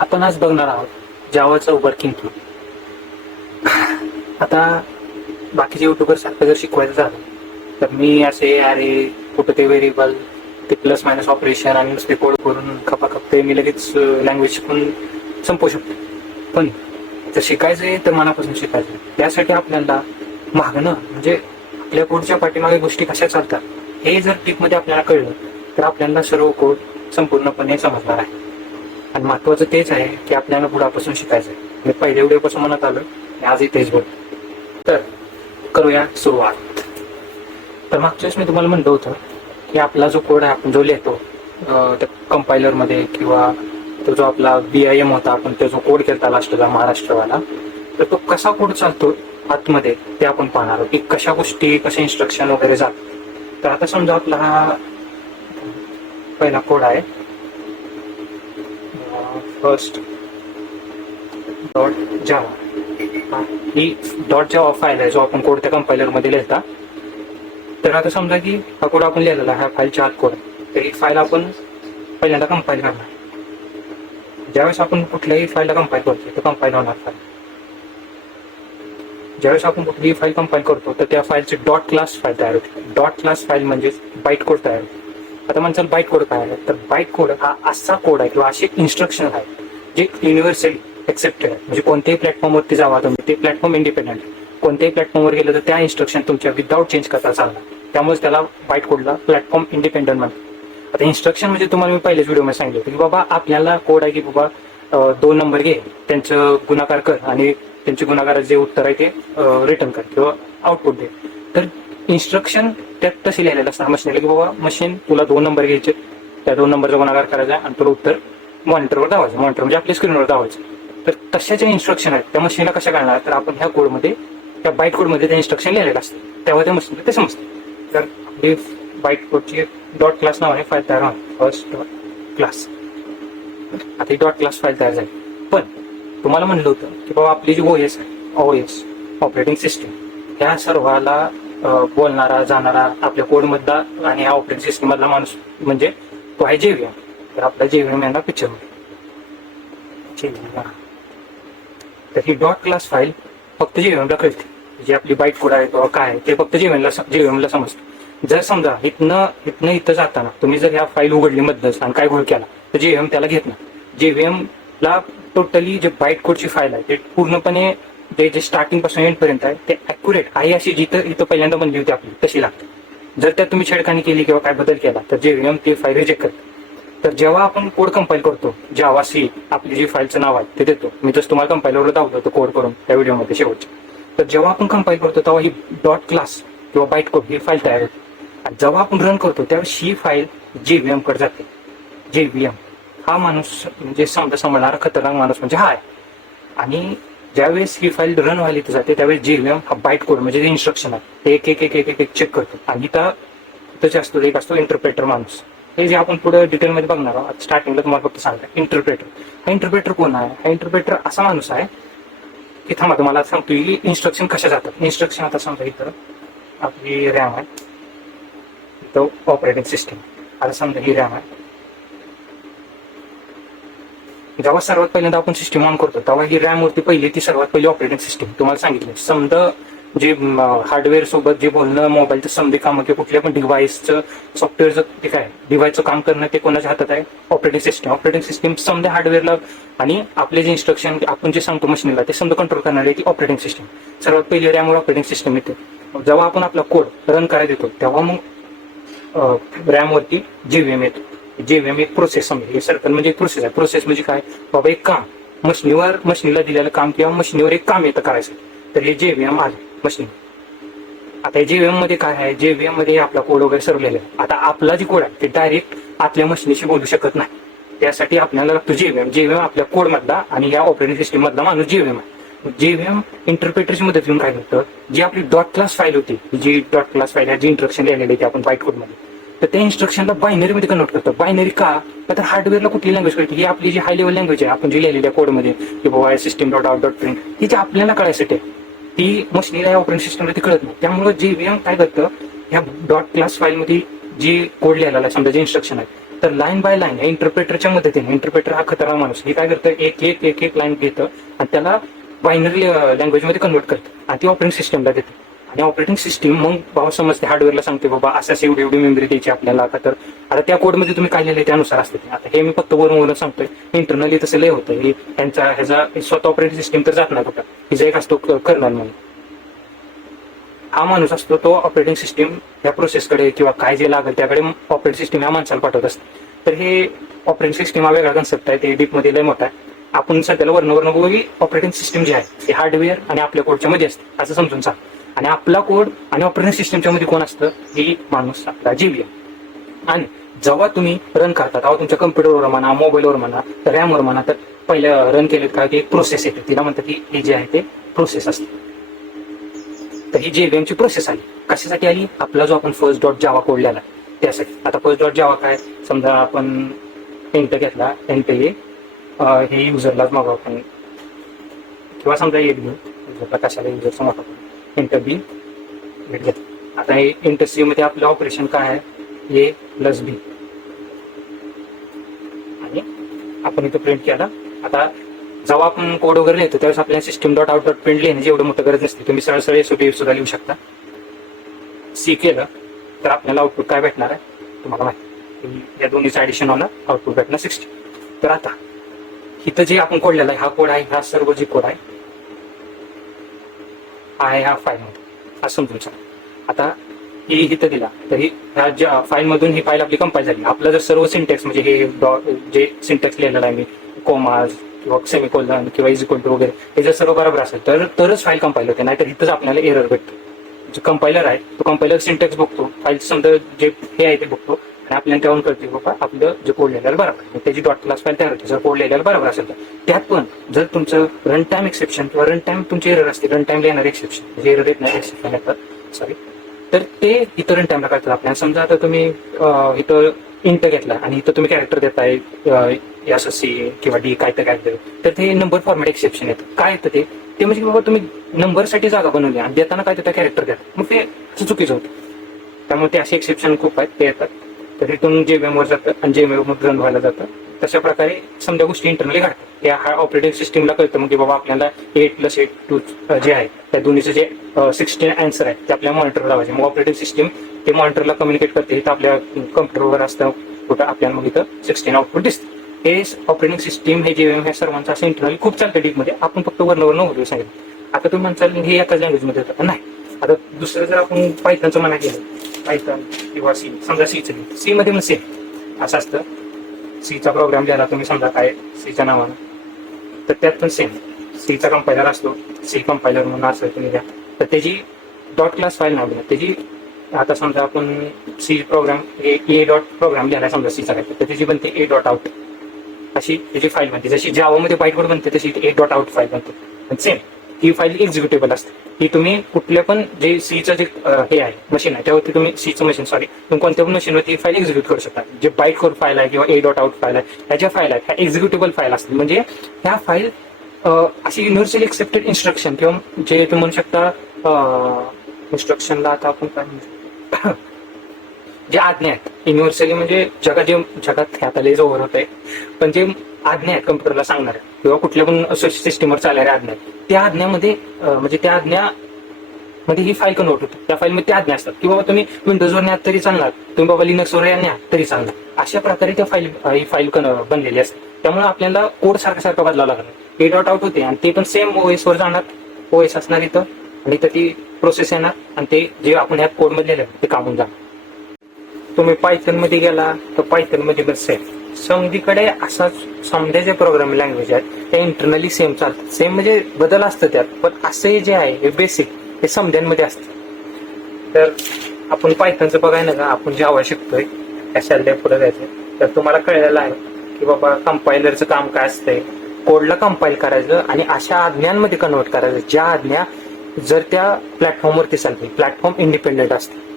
आपण आज बघणार आहोत जावाचं वर्किंग की. आता बाकीचे युट्यूबर सारखं जर शिकवायचं झालं तर मी असे अरे कुठं ते व्हेरिएबल ते प्लस मायनस ऑपरेशन आणि नुसते कोड करून खपाखप ते मी लगेच लँग्वेज शिकून संपवू शकतो. पण जर शिकायचं आहे तर मनापासून शिकायचं. त्यासाठी आपल्याला मागणं म्हणजे आपल्या कोडच्या पाठीमागे गोष्टी कशा चालतात हे जर टिपमध्ये आपल्याला कळलं तर आपल्याला सर्व कोड संपूर्णपणे समजणार आहे. आणि महत्वाचं तेच आहे की आपल्याला बुडापासून शिकायचं आहे. मी पहिल्या व्हिडिओपासून म्हणत आलो आणि आजही तेच बोलतो. तर करूया सुरुवात. तर मागच्या वेळेस मी तुम्हाला म्हणलं होतं की आपला जो कोड आहे आपण जो लिहितो त्या कंपायलरमध्ये किंवा तो जो आपला BIM होता आपण तो जो कोड केला लास्टला महाराष्ट्रवाला, तर तो कसा कोड चालतो आतमध्ये ते आपण पाहणार आहोत की कशा गोष्टी कशा इन्स्ट्रक्शन वगैरे जात. तर आता समजा आपला हा पहिला कोड आहे फर्स्ट डॉट जावा. ही डॉट जावा फाईल आहे जो आपण कोड त्या कंपायलरमध्ये लिहिता. तर आता समजा की हा कोड आपण लिहिलेला ह्या फाईलच्या आत कोड, तर ही फाईल आपण पहिल्यांदा कंपाईल करणार. ज्यावेळेस आपण कुठल्याही फाईलला कंपाईल करतो तर कंपाईल होणार फाईल. ज्यावेळेस आपण कुठलीही फाईल कंपाईल करतो तर त्या फाईलची डॉट क्लास फाईल तयार होते. डॉट क्लास फाईल म्हणजे बाईट कोड तयार होते. आता म्हणसाल बाईट कोड काय आहे, तर बाईट कोड हा असा कोड आहे किंवा असे इन्स्ट्रक्शन आहे जे युनिव्हर्सल एक्सेप्टेड आहे. म्हणजे कोणत्याही प्लॅटफॉर्मवरती जावा तुम्ही, ते प्लॅटफॉर्म इंडिपेंडेंट कोणत्याही प्लॅटफॉर्मवर गेलं तर त्या इन्स्ट्रक्शन तुमच्या विदाऊट चेंज करता चालणार. त्यामुळे त्याला बाईट कोडला प्लॅटफॉर्म इंडिपेंडंट म्हणतात. आता इन्स्ट्रक्शन म्हणजे तुम्हाला मी पहिल्याच व्हिडिओमध्ये सांगितलं की बाबा आपल्याला कोड आहे की बाबा 2 नंबर घे, त्यांचं गुणाकार कर आणि त्यांचे गुणाकाराचे जे उत्तर आहे ते रिटर्न कर किंवा आउटपुट दे. तर इन्स्ट्रक्शन त्यात तसे लिहिलेलं असणार मशीनला की बाबा मशीन तुला 2 नंबर घ्यायचे, त्या 2 नंबरचा गुणाकार करायचा आणि तुला उत्तर मॉनिटरवर दावायचं. मॉनिटर म्हणजे आपल्या स्क्रीनवर दावायचं. तर तशा ज्या इन्स्ट्रक्शन आहेत त्या मशीनला कशा करणार, तर आपण ह्या कोडमध्ये त्या बाईट कोडमध्ये त्या इन्स्ट्रक्शन लिहिलेलं असतं तेव्हा त्या मशीनला ते समजतं. तर आपली बाईट कोडची डॉट क्लास नावाने फाईल तयार होणार फर्स्ट डॉट क्लास. आता ही डॉट क्लास फाईल तयार झाली. पण तुम्हाला म्हणलं होतं की बाबा आपली जी OS आहे OS ऑपरेटिंग सिस्टीम ह्या सर्वाला बोलणारा जाणारा आपल्या कोडमधला आणि ह्या ऑपरेटिंग सिस्टीम मधला माणूस म्हणजे तो आहे JVM. तर आपला JVM यांना पिक्चर तर ही डॉट क्लास फाईल फक्त JVM ला कळते. जी आपली बाईट कोड आहे किंवा काय ते फक्त JVM ला समजतं. जर समजा इथं जाताना तुम्ही जर ह्या फाईल उघडली मधलंच आणि काय घोळ केला तर JVM त्याला घेत नाही. JVM ला टोटली जे बाईट कोडची फाईल आहे ते पूर्णपणे जे स्टार्टिंग पासून एंड पर्यंत आहे ते अॅक्युरेट आहे अशी इथं पहिल्यांदा बनली होती आपली तशी लागते. जर त्यात तुम्ही छेडखानी केली किंवा काय बदल केला तर JVM ती फाईल रिजेक्ट करते. तर जेव्हा आपण कोड कंपाईल करतो जावा सी आपली जी फाईलचं नाव आहे ते देतो. मी तसं तुम्हाला कंपाईलरवर दाखवलं होतं कोड करून त्या व्हिडिओमध्ये शेवटच्या. तर जेव्हा आपण कंपाईल करतो तेव्हा ही डॉट क्लास किंवा बाईट कोड ही फाईल तयार होते. आणि जेव्हा आपण रन करतो त्यावेळेस ही फाईल JVM कडे जाते. JVM हा माणूस म्हणजे समजणारा खतरनाक माणूस म्हणजे हा आहे. आणि ज्यावेळेस ही फाईल रन व्हायला तर जाते त्यावेळेस JVM हा बाईट कोड म्हणजे जे इन्स्ट्रक्शन आहे ते एक चेक करतो. आणि त्याच्या एक असतो इंटरप्रेटर माणूस. हे जे आपण पुढे डिटेलमध्ये बघणार आहोत. स्टार्टिंगला तुम्हाला फक्त सांगतो इंटरप्रेटर. हा इंटरप्रेटर कोण आहे, हा इंटरप्रेटर असा माणूस आहे की थांबा तुम्हाला सांगतो की इन्स्ट्रक्शन कशा जातात. इन्स्ट्रक्शन आता समजा इथं आपली रॅम आहे, इथं ऑपरेटिंग सिस्टीम. आता समजा ही रॅम आहे. जेव्हा सर्वात पहिल्यांदा आपण सिस्टीम ऑन करतो तेव्हा ही रॅम वरती ती सर्वात पहिली ऑपरेटिंग सिस्टीम तुम्हाला सांगितलं. समजा जे हार्डवेअर सोबत जे बोलणं मोबाईलचं समजे कामं किंवा कुठल्या पण डिव्हाइसचं सॉफ्टवेअरचं ते काय डिव्हाइसचं काम करणं ते कोणाच्या हातात आहे, ऑपरेटिंग सिस्टीम. ऑपरेटिंग सिस्टीम समजा हार्डवेअरला आणि आपले जे इन्स्ट्रक्शन आपण जे सांगतो मशीनला ते समजा कंट्रोल करणारी ती ऑपरेटिंग सिस्टीम. सर्वात पहिली रॅमवर ऑपरेटिंग सिस्टीम येते. जेव्हा आपण आपला कोड रन करायला देतो तेव्हा मग रॅमवरती JVM येतो. JVM एक प्रोसेस समजा हे सर्कल म्हणजे एक प्रोसेस आहे. प्रोसेस म्हणजे काय बाबा एक काम मशीनला दिलेलं काम किंवा मशीनवर एक काम येतं करायचं. तर हे JVM आलं मशीन. आता हे JVM मध्ये काय आहे, JVM मध्ये आपला कोड वगैरे सरलेला आहे. आता आपला जे कोड आहे ते डायरेक्ट आपल्या मशीनशी बोलू शकत नाही. त्यासाठी आपल्याला लागतो JVM आपल्या कोड मधला आणि या ऑपरेटिंग सिस्टीम मधला माणूस JVM आहे. JVM इंटरप्रेटरची मदत घेऊन काय करतं, जी आपली डॉट क्लास फाईल होती जी डॉट क्लास फाईल आहे जी इन्स्ट्रक्शन लिहिलेली आहे आपण बाईट कोडमध्ये, तर त्या इन्स्ट्रक्शनला बायनरी मध्ये कन्वर्ट करतो. बायनरी का तर हार्डवेअरला कुठली लँग्वेज कळते ही आपली जी हाय लेवल लँग्वेज आहे आपण जी लिहिलेली आहे कोडमध्ये की बाबा system dot out dot print ही जी आपल्याला कळायसाठी ती मशीनला ऑपरेटिंग सिस्टमला ती कळत नाही. त्यामुळे JVM काय करतं ह्या डॉट क्लास फाईल मध्ये जी कोड लिहिलेला आहे समजा जे इन्स्ट्रक्शन आहे तर लाईन बाय लाईन इंटरप्रेटरच्या मदतीने, इंटरप्रेटर हा खतरनाक माणूस, हे काय करतं, एक एक एक लाईन घेतं आणि त्याला बायनरी लँग्वेजमध्ये कन्वर्ट करतं आणि ती ऑपरेटिंग सिस्टमला देते. आणि ऑपरेटिंग सिस्टीम मग बाबा समजते, हार्डवेअरला सांगते बाबा असं एवढी एवढी मेमरी द्यायची आपल्याला. का तर आता त्या कोडमध्ये तुम्ही काय लिहिले त्यानुसार असते. आता हे मी फक्त वरून सांगतोय, इंटरनली तसं लय होतं. हे ह्याचा स्वतः ऑपरेटिंग सिस्टीम तर जात नाही कुठं, हिचा एक असतो कर्नल म्हणून. हा माणूस असतो तो ऑपरेटिंग सिस्टीम या प्रोसेसकडे किंवा काय जे लागेल त्याकडे ऑपरेटिंग सिस्टीम या माणसाला पाठवत असते. तर हे ऑपरेटिंग सिस्टीम हा वेगळा कन्सेप्ट आहे, ते डीपमध्ये लय मोठा आहे. आपण सध्याला वर्ण बघू की ऑपरेटिंग सिस्टीम जे आहे ते हार्डवेअर आणि आपल्या कोडच्या मध्ये असते असं समजून सांग. आणि आपला कोड आणि ऑपरेटिंग सिस्टीमच्या मध्ये कोण असतं, ही माणूस आपला जीवी आहे. आणि जेव्हा तुम्ही रन करता तेव्हा तुमच्या कम्प्युटरवर म्हणा, मोबाईलवर म्हणा, रॅमवर म्हणा, तर पहिलं रन केलं का एक प्रोसेस येते, तिला म्हणतात की हे जे आहे ते प्रोसेस असते. तर ही JVM ची प्रोसेस आली. कशासाठी आली, आपला जो आपण फर्स्ट डॉट जावा कोड लिहिला त्यासाठी. आता फर्स्ट डॉट जावा काय, समजा आपण एंटर घेतला, एंटर हे युजरलाच मागू आपण, किंवा समजा एक घेऊ युजरला, कशाला युजरचा मोठा एंटर बी वेट घेतला. आता हे एंटर सी मध्ये आपलं ऑपरेशन काय आहे, A + B, आणि आपण इथं प्रिंट केला. आता जेव्हा आपण कोड वगैरे लिहितो त्यावेळेस आपल्याला system dot out dot print लिहिण्याची एवढं मोठं गरज नसते. तुम्ही सरळ सरळ SOP सुद्धा लिहू शकता. सी केलं तर आपल्याला आउटपुट काय भेटणार आहे तुम्हाला माहिती, या दोन्हीचं ऍडिशन होणार, आउटपुट भेटणार 60. तर आता इथं जे आपण कोड लिहिला आहे, हा कोड आहे, हा सर्व जे कोड आहे ह्या फाईलमध्ये, हा समजून सांग. आता ही इथं दिला तर ह्या फाईल मधून ही फाईल आपली कंपाईल झाली. आपलं जर सर्व सिंटॅक्स म्हणजे हे जे सिंटॅक्स लिहिलेलं आहे मी, कोमाज किंवा सेमिकोलन किंवा इज इक्वल टू वगैरे, हे जर सर्व बरोबर असेल तरच फाईल कंपाईल होते, नाहीतर इथंच आपल्याला एरर भेटतो. जो कंपायलर आहे तो कंपायलर सिंटॅक्स बघतो, फाईल समजा जे हे आहे ते बघतो आणि आपल्याला त्यावरून कळते बाबा आपलं जे कोड लिहिलेलं बरोबर, त्याची डॉट क्लास फाईल तयार होते जर कोड लिहिलेलं बरोबर असेल तर. त्यात पण जर तुमचं रन टाइम एक्सेप्शन किंवा रन टाइम तुमची एरर असते, रन टाइम येणार एक्सेप्शन, म्हणजे एरर येत नाही एक्सेप्शन येतात सॉरी, तर ते इतर रन टाइमला कळतात आपल्याला. समजा आता तुम्ही इथं इंट घेतला आणि इथं तुम्ही कॅरेक्टर देताय SC किंवा D काय तर ते नंबर फॉर्मॅट एक्सेप्शन येतं. काय येतं ते म्हणजे बाबा तुम्ही नंबरसाठी जागा बनवली आणि देताना काय त्या कॅरेक्टर द्या, मग ते असं चुकीचं होतं. त्यामुळे ते असे एक्सेप्शन खूप आहेत, ते येतात. तर इथून JVM वर जातं आणि JVM वर रन व्हायला जातं. तशा प्रकारे समजा गोष्टी इंटरनली घडतात. त्या हा ऑपरेटिंग सिस्टीमला कळतं मग की बाबा आपल्याला 8 + 8 जे आहे त्या दोन्हीचे जे 16 आन्सर आहे ते आपल्या मॉनिटरला लावायचे. मग ऑपरेटिंग सिस्टीम ते मॉनिटरला कम्युनिकेट करते. इथं आपल्या कम्प्युटरवर असतं कुठं आपल्याला मग इथं 16 आउटपुट दिसतं. हे ऑपरेटिंग सिस्टीम हे JVM ह्या सर्वांचं असं इंटरनली खूप चालतं डीपमध्ये. आपण फक्त वरनं होतो सांगितलं. आता तुम्ही म्हणताल हे एकाच लँग्वेजमध्ये होतं, नाही. आता दुसरं जर आपण पायथनचं म्हणा गेलं, पायथन किंवा सी, समजा सी मध्ये मग सेम असं असतं. सीचा प्रोग्राम लिहायला तुम्ही समजा काय सीच्या नावानं, तर त्यात पण सेम सीचा कंपायलर असतो, सी कंपायलर म्हणून असं तुम्ही द्या. तर त्याची डॉट क्लास फाईल नाव द्या त्याची. आता समजा आपण C program A dot program लिहायला समजा सीचा काय, तर त्याची बनते A डॉट आउट, अशी त्याची फाईल बनते. जशी जावामध्ये बाईट कोड बनते तशी A डॉट आउट फाईल बनते. पण सेम ही फाईल एक्झिक्युटेबल असते. ही तुम्ही कुठल्या पण जे सीचं जे हे आहे मशीन आहे त्यावरती तुम्ही सीचं मशीन तुम्ही कोणत्या पण मशीनवरती ही फाईल एक्झिक्यूट करू शकता. जे बाईट कोड फाईल आहे किंवा A डॉट आउट फाईल आहे ह्या ज्या फाईल आहेत ह्या एक्झिक्युटेबल फाईल असतील. म्हणजे ह्या फाईल अशी युनिव्हर्सली एक्सेप्टेड इन्स्ट्रक्शन किंवा जे तुम्ही म्हणू शकता इन्स्ट्रक्शनला आता आपण काय म्हणू शकतो जे आज्ञा आहेत युनिव्हर्सली, म्हणजे जगात आता लेज ओव्हर होत आहे, पण जे आज्ञा आहेत कम्प्युटरला सांगणार किंवा कुठल्या पण सिस्टीमवर चालणाऱ्या आज्ञा आहेत, त्या आज्ञामध्ये म्हणजे त्या आज्ञामध्ये ही फाईल कन्वर्ट होते. त्या फाईलमध्ये त्या आज्ञा असतात की बाबा तुम्ही विंडोजवर न्या तरी चालणार, तुम्ही बाबा लिनक्सवर न्या तरी चालणार. अशा प्रकारे त्या ही फाईल बनलेली असते. त्यामुळे आपल्याला कोड सारखा बदलावा लागणार. A डॉट आउट होते आणि ते पण सेम OS वर जाणार, OS असणार इथं, आणि इथं ती प्रोसेस येणार आणि ते जे आपण ह्या कोड मध्ये लिहिलं ते कामून जाणार. तुम्ही पायथन मध्ये गेला तर पायथन मध्ये पण सेम समधीकडे असाच समजा जे प्रोग्रामिंग लँग्वेज आहेत ते इंटरनली सेम चालतात. सेम म्हणजे बदल असतं त्यात, पण असे जे आहे हे बेसिक हे समध्यांमध्ये असतं. तर आपण पायथनचं बघायला का आपण जावा शिकतोय कशाला पुढे जायचं, तर तुम्हाला कळलेलं आहे की बाबा कंपायलरचं काम काय असतंय, कोडला कंपाईल करायचं आणि अशा आज्ञांमध्ये कन्वर्ट करायचं ज्या आज्ञा जर त्या प्लॅटफॉर्मवरती चालते. प्लॅटफॉर्म इंडिपेंडेंट असते.